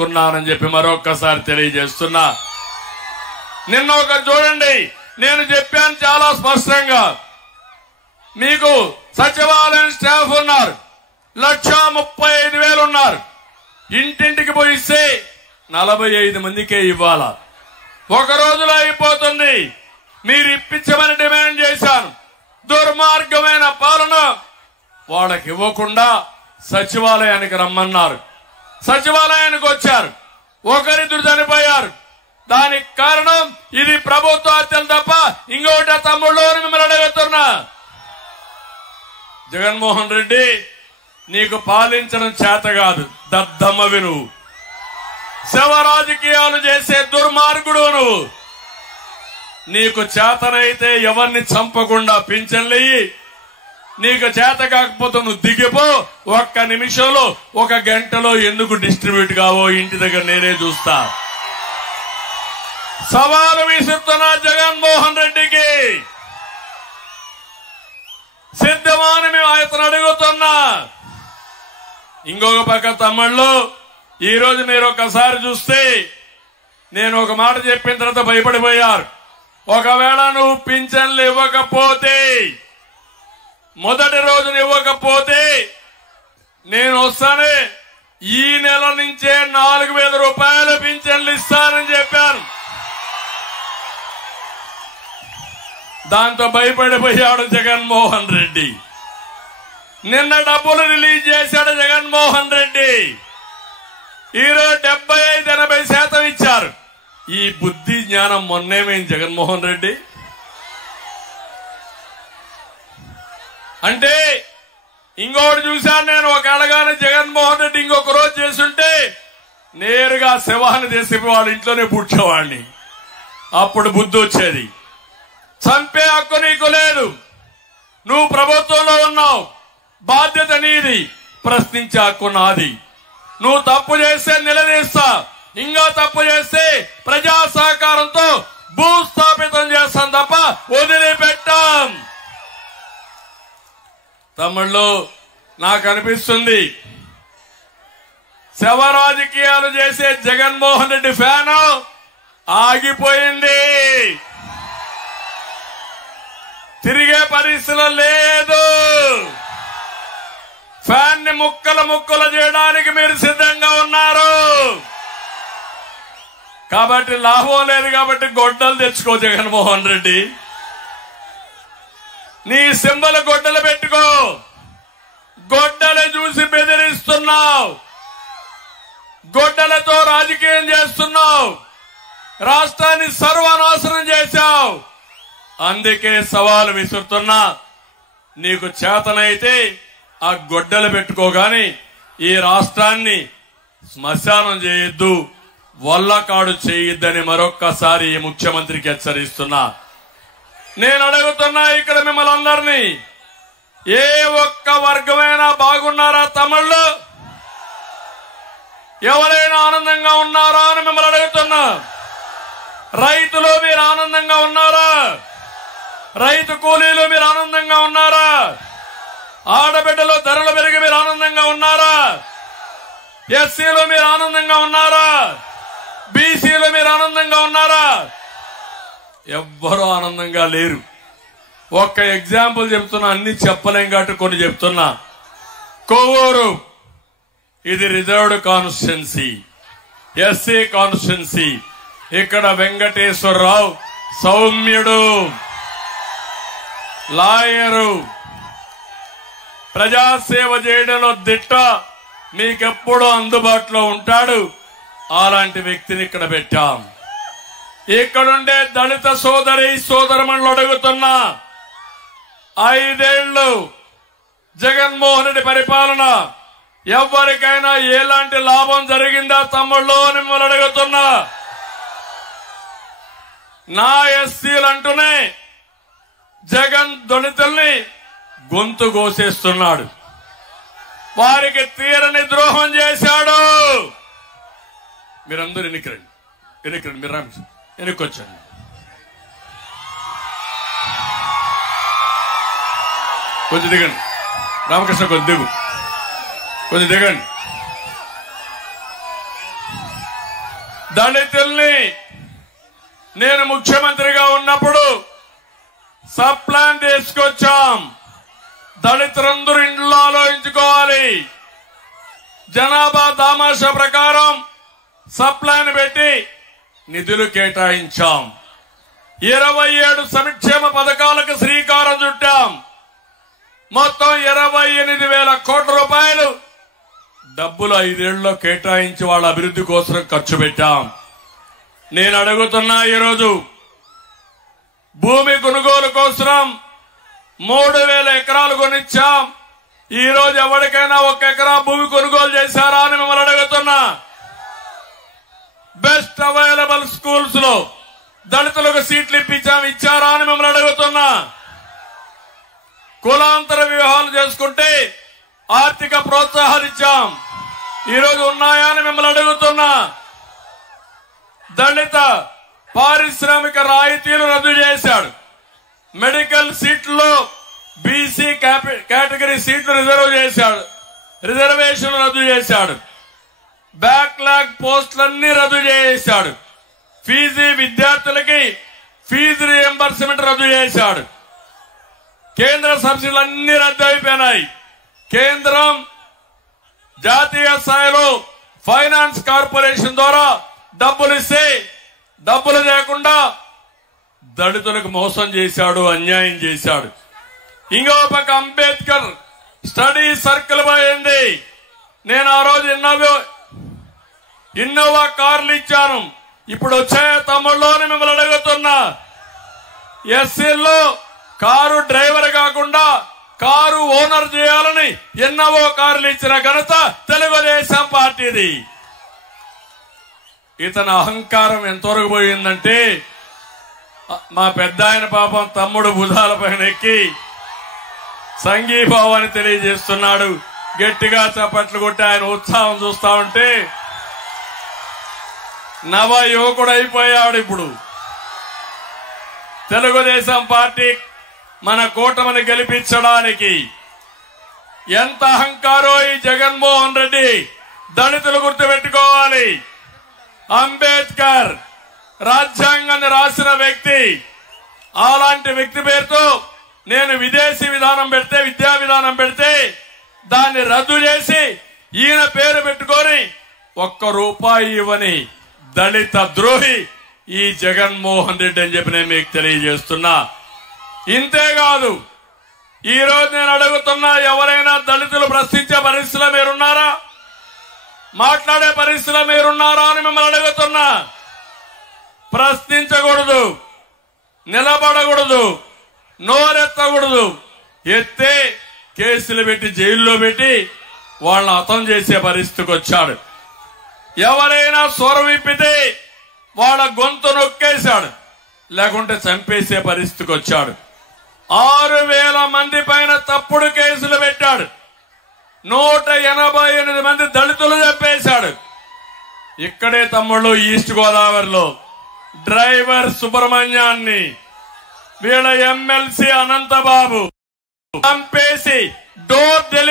కోరుకున్నానని చెప్పి మరొక్కసారి తెలియజేస్తున్నా. నిన్న ఒక చూడండి, నేను చెప్పాను చాలా స్పష్టంగా, మీకు సచివాలయం స్టాఫ్ ఉన్నారు, 1,35,000 ఉన్నారు. ఇంటింటికి పోయిస్తే 45 మందికే ఇవ్వాలా. ఒక రోజులో అయిపోతుంది. మీరు ఇప్పించమని డిమాండ్ చేశాను. దుర్మార్గమైన పాలన వాళ్ళకి ఇవ్వకుండా సచివాలయానికి రమ్మన్నారు. సచివాలయానికి వచ్చారు, ఒకరిద్దరు చనిపోయారు. దానికి కారణం ఇది ప్రభుత్వ హత్యలు తప్ప ఇంకొకటి తమ్ముళ్ళు మిమ్మల్ని అడుగుతున్నా. జగన్మోహన్ రెడ్డి, నీకు పాలించడం చేత కాదు, దద్దమ్మవి నువ్వు. శవ రాజకీయాలు చేసే దుర్మార్గుడు నువ్వు. నీకు చేతనైతే ఎవరిని చంపకుండా పింఛన్లయ్యి, నీకు చేత కాకపోతే నువ్వు దిగిపో. 1 నిమిషంలో 1 గంటలో ఎందుకు డిస్ట్రిబ్యూట్ కావో ఇంటి దగ్గర నేనే చూస్తా. సవాలు విసురుతున్నా జగన్మోహన్ రెడ్డికి. సిద్ధమాని మేము ఆయనను అడుగుతున్నా. ఇంకొక పక్క తమ్ముళ్ళు, ఈ రోజు మీరు ఒకసారి చూస్తే, నేను ఒక మాట చెప్పిన తర్వాత భయపడిపోయారు. ఒకవేళ నువ్వు పింఛన్లు ఇవ్వకపోతే, మొదటి రోజున ఇవ్వకపోతే నేను వస్తానే ఈ నెల నుంచే 4,000 రూపాయలు పింఛన్లు ఇస్తానని చెప్పాను. దాంతో భయపడిపోయాడు జగన్మోహన్ రెడ్డి. నిన్న డబ్బులు రిలీజ్ చేశాడు జగన్మోహన్ రెడ్డి. ఈరోజు 75-80% ఇచ్చారు. ఈ బుద్ధి జ్ఞానం మొన్నేమైంది జగన్మోహన్ రెడ్డి? అంటే ఇంకొకటి చూశాను నేను, ఒక అడగానే జగన్మోహన్ రెడ్డి ఇంకొక రోజు చేస్తుంటే నేరుగా శవాన్ని తీసి వాళ్ళ ఇంట్లోనే పుడ్చేవాడిని. అప్పుడు బుద్ధి వచ్చేది. చంపే హక్కు నీకు లేదు. నువ్వు ప్రభుత్వంలో ఉన్నావు, బాధ్యత నీది, ప్రశ్నించే హక్కు నాది. నువ్వు తప్పు చేస్తే నిలదీస్తా, ఇంకా తప్పు చేస్తే ప్రజా సహకారంతో భూస్థాపితం చేస్తాం తప్ప వదిలిపెట్టాం. తమ్ముళ్ళు, నాకు అనిపిస్తుంది శవ రాజకీయాలు చేసే జగన్మోహన్ రెడ్డి ఫ్యాన్ ఆగిపోయింది. తిరిగే పరిస్థితులు లేదు. ఫ్యాన్ ని ముక్కలు చేయడానికి మీరు సిద్ధంగా ఉన్నారు. కాబట్టి లాభం లేదు. కాబట్టి గొడ్డలు తెచ్చుకో జగన్మోహన్ రెడ్డి. నీ సింబల్ గొడ్డలు పెట్టుకో. గొడ్డలు చూసి బెదిరిస్తున్నావు, గొడ్డలతో రాజకీయం చేస్తున్నావు, రాష్ట్రాన్ని సర్వనాశనం చేశావు. అందుకే సవాలు విసురుతున్నా. నీకు చేతనైతే ఆ గొడ్డలు పెట్టుకోగాని ఈ రాష్ట్రాన్ని శ్మశానం చేయొద్దు, వల్లకాడు చేయొద్దని మరొక్కసారి ఈ ముఖ్యమంత్రికి హెచ్చరిస్తున్నా. నేను అడుగుతున్నా ఇక్కడ మిమ్మల్ని అందరినీ, ఏ ఒక్క వర్గమైనా బాగున్నారా తమ్ముళ్ళు? ఎవరైనా ఆనందంగా ఉన్నారా అని మిమ్మల్ని అడుగుతున్నా. రైతులు మీరు ఆనందంగా ఉన్నారా? రైతు కూలీలు మీరు ఆనందంగా ఉన్నారా? ఆడబిడ్డలు ధరలు పెరిగి మీరు ఆనందంగా ఉన్నారా? ఎస్సీలు మీరు ఆనందంగా ఉన్నారా? బీసీలు మీరు ఆనందంగా ఉన్నారా? ఎవ్వరూ ఆనందంగా లేరు. ఒక్క ఎగ్జాంపుల్ చెప్తున్నా, అన్ని చెప్పలేం కాబట్టి కొన్ని చెప్తున్నా. కొవ్వూరు, ఇది రిజర్వ్డ్ కాన్స్టిట్యున్సీ, ఎస్సీ కాన్స్టిట్యున్సీ. ఇక్కడ వెంకటేశ్వరరావు సౌమ్యుడు, లాయరు, ప్రజాసేవ చేయడంలో దిట్ట, మీకెప్పుడూ అందుబాటులో ఉంటాడు. అలాంటి వ్యక్తిని ఇక్కడ పెట్టాం. ఇక్కడుండే దళిత సోదరమణులు అడుగుతున్నా, 5 ఏళ్లు జగన్మోహన్ రెడ్డి పరిపాలన ఎవరికైనా ఎలాంటి లాభం జరిగిందా తమ్ముళ్ళు అని మిమ్మల్ని అడుగుతున్నా. నా ఎస్సీలు అంటూనే జగన్ దళితుల్ని గొంతు కోసేస్తున్నాడు, వారికి తీరని ద్రోహం చేశాడు. మీరందరూ ఎన్నికరండి, మీరు వెనక్కొచ్చండి. కొంచెం దిగండి, రామకృష్ణ కొంచెం దిగండి. దళితుల్ని నేను ముఖ్యమంత్రిగా ఉన్నప్పుడు సబ్ ప్లాన్ తీసుకొచ్చాం. దళితులందరూ ఇంట్లో ఆలోచించుకోవాలి. జనాభా దామాషా ప్రకారం సబ్ ప్లాన్ పెట్టి నిధులు కేటాయించాం. 27 సంక్షేమ పథకాలకు శ్రీకారం చుట్టాం. మొత్తం 28,000 కోట్ల రూపాయలు డబ్బులు 5 ఏళ్లలో కేటాయించి వాళ్ళ అభివృద్ధి కోసం ఖర్చు పెట్టాం. నేను అడుగుతున్నా, ఈరోజు భూమి కొనుగోలు కోసం 3,000 ఎకరాలు కొనిచ్చాం. ఈ రోజు ఎవరికైనా 1 ఎకరా భూమి కొనుగోలు చేశారా అని మిమ్మల్ని అడుగుతున్నా. బెస్ట్ అవైలబుల్ స్కూల్స్ లో దళితులకు సీట్లు ఇచ్చారా అని మిమ్మల్ని అడుగుతున్నా. కులాంతర వివాహాలు చేసుకుంటే ఆర్థిక ప్రోత్సాహాలు ఇచ్చాం. ఈరోజు ఉన్నాయా అని మిమ్మల్ని అడుగుతున్నా. దళిత పారిశ్రామిక రాయితీలు రద్దు చేశాడు. మెడికల్ సీట్లలో బీసీ కేటగిరీ సీట్లు రిజర్వేషన్ రద్దు చేశాడు. బ్యాక్లాగ్ పోస్టులన్నీ రద్దు చేశాడు. విద్యార్థులకి ఫీజు రియంబర్స్మెంట్ రద్దు చేశాడు. కేంద్ర సబ్సిడీలన్నీ రద్దు అయిపోయినాయి. కేంద్రం జాతీయ స్థాయిలో ఫైనాన్స్ కార్పొరేషన్ ద్వారా డబ్బులు ఇస్తే డబ్బులు లేకుండా దళితులకు మోసం చేశాడు, అన్యాయం చేశాడు. ఇంకో పక్క అంబేద్కర్ స్టడీ సర్కిల్ పోయింది. నేను ఆ రోజు ఇన్నోవా కార్లు ఇచ్చాను. ఇప్పుడు వచ్చే తమ్ముళ్ళని మిమ్మల్ని అడుగుతున్నా. ఎస్సీల్లో కారు డ్రైవర్ కాకుండా కారు ఓనర్ చేయాలని ఎన్నో కార్లు ఇచ్చిన ఘనత తెలుగుదేశం పార్టీది. ఇతని అహంకారం ఎంతవరకు పోయిందంటే, మా పెద్ద ఆయన పాపం తమ్ముడు భుజాల పైన ఎక్కి సంఘీభావాన్ని తెలియజేస్తున్నాడు. గట్టిగా చప్పట్లు కొట్టి ఆయన ఉత్సాహం చూస్తా ఉంటే నవ యువకుడు అయిపోయాడు. ఇప్పుడు తెలుగుదేశం పార్టీ మన కూటమిని గెలిపించడానికి ఎంత అహంకారో ఈ జగన్మోహన్ రెడ్డి. దళితులు గుర్తుపెట్టుకోవాలి. అంబేద్కర్ రాజ్యాంగాన్ని రాసిన వ్యక్తి. అలాంటి వ్యక్తి పేరుతో నేను విదేశీ విధానం పెడితే, విద్యా విధానం పెడితే దాన్ని రద్దు చేసి ఈయన పేరు పెట్టుకొని ₹1 ఇవ్వని దళిత ద్రోహి ఈ జగన్మోహన్ రెడ్డి అని చెప్పి నేను మీకు తెలియజేస్తున్నా. ఇంతేకాదు, ఈ రోజు నేను అడుగుతున్నా, ఎవరైనా దళితులు ప్రశ్నించే పరిస్థితిలో మీరున్నారా? మాట్లాడే పరిస్థితిలో మీరున్నారా అని మిమ్మల్ని అడుగుతున్నా. ప్రశ్నించకూడదు, నిలబడకూడదు, నోరెత్తకూడదు. ఎత్తే కేసులు పెట్టి జైల్లో పెట్టి వాళ్ళని హతం చేసే పరిస్థితికి వచ్చాడు. ఎవరైనా స్వరం విప్పితే వాళ్ళ గొంతు నొక్కేశాడు, లేకుంటే చంపేసే పరిస్థితికి వచ్చాడు. 6,000 మంది పైన తప్పుడు కేసులు పెట్టాడు. 188 మంది దళితులు చంపేశాడు. ఇక్కడే తమ్ముళ్ళు ఈస్ట్ గోదావరిలో డ్రైవర్ సుబ్రహ్మణ్యాన్ని వీళ్ళ ఎమ్మెల్సీ అనంతబాబు చంపేసి డోర్ డెలివరీ